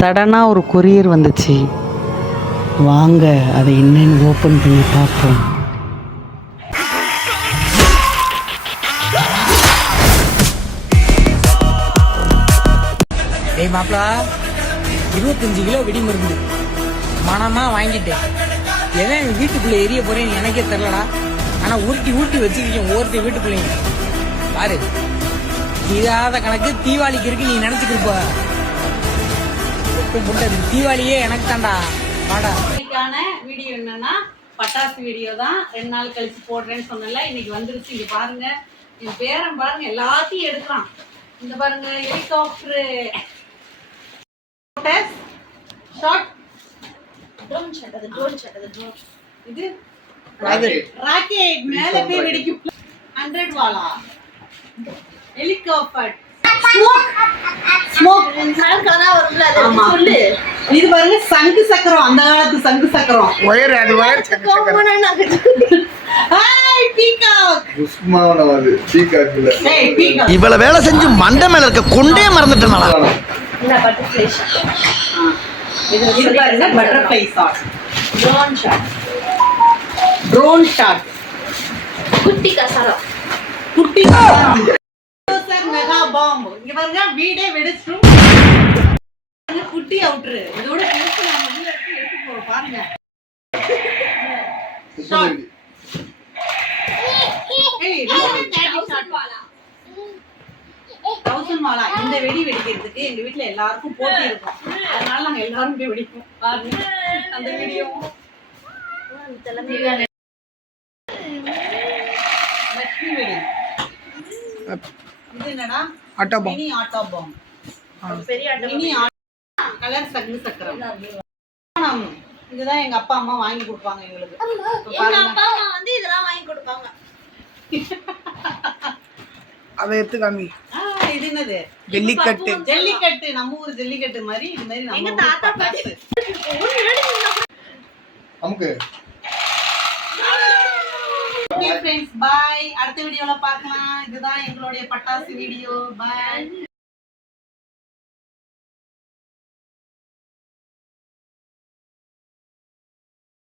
சடனாக ஒரு கொரியர் வந்துச்சு. வாங்க அதை என்னன்னு ஓப்பன் பண்ணி பார்ப்போம். ஏய் மாப்பிளா, 25 கிலோ வெடி மருந்து மனமாக வாங்கிட்டேன். எவன் வீட்டுக்குள்ளே எரிய போறேன்னு எனக்கே தெரிலடா. ஆனால் உருட்டி ஊட்டி வச்சுருக்கேன் ஒவ்வொருத்த வீட்டுக்குள்ளேயும். பாரு, இதாத கணக்கு தீபாவளிக்கு இருக்கு. நீ நினச்சிக்கிருப்ப தீபாவளியே எனக்கு தான்டா. வாடா. இன்னைக்கான வீடியோ என்னன்னா பட்டாசு வீடியோ தான். 2 நாள் கழிச்சு போடுறேன்னு சொன்னல, இன்னைக்கு வந்துருச்சு. இங்க பாருங்க, என் பேரன் பாருங்க எல்லாத்தையும் எடுக்கிறான். இந்த பாருங்க, ஹெலிகாப்டர் ஷாட், ட்ரோன் ஷாட், அது ட்ரோன் ஷாட், அது ட்ரோன். இது ராக்கெட் மேல போய் வெடிக்கும். 100 வாலா ஹெலிகாப்டர். ஸ்மோக் கலரா வரும்ல, அது சொல்லு. இது பாருங்க, சங்கு சக்கரம், அந்த காலத்து சங்கு சக்கரம். ஒயர், அது ஒயர் சக்கரம். Hi peacock. உஸ்மானவாது பீகாக் இல்ல. ஏய் பீகாக். இவ்வளவு வேலை செஞ்சு மண்டை மேல இருக்க கொண்டே மறந்துட்டேனா. இந்த பட்டர்ஃப்ளை ஷாட். இது பாருங்க, butterfly shot, drone shot, drone shot, குட்டி கசாரம், குட்டி கசாரம், மெகா பாம்பு. இங்க பாருங்க, வீடே வெடிச்சிரும். குட்டி அவுட்ரு. இதோட பெருசு நாம வீட எடுத்து போறோம் பாருங்க. ஷாட். ஏய், 1000 வாலா. இந்த வெடி வெடிக்கிறதுக்கு எங்க வீட்ல எல்லாருக்கும் போட்டி இருக்கும். அதனால நாங்க எல்லாரும் போய் வெடிப்போம். பாருங்க அந்த வீடியோ. லட்சுமி வெடி. இது என்னடா? Auto bomb. Mini auto bomb. பெரிய ஆட்டோ. மினி கலர் சங்கு சக்கரம். இதுதான் எங்க அப்பா அம்மா வாங்கி கொடுப்பாங்க எங்களுக்கு. எங்க அப்பா அம்மா வந்து இதெல்லாம் வாங்கி கொடுப்பாங்க. அதை எடுத்து காமி. இது என்னது? ஜல்லிக்கட்டு. ஜல்லிக்கட்டு, நம்ம ஊர் ஜல்லிக்கட்டு மாதிரி. இது மாதிரி நம்ம தாத்தா பாட்டி. நமக்கு ஓகே फ्रेंड्स, பை. அடுத்த வீடியோல பார்க்கலாம். இதுதான் எங்களுடைய பட்டாசு வீடியோ. பை.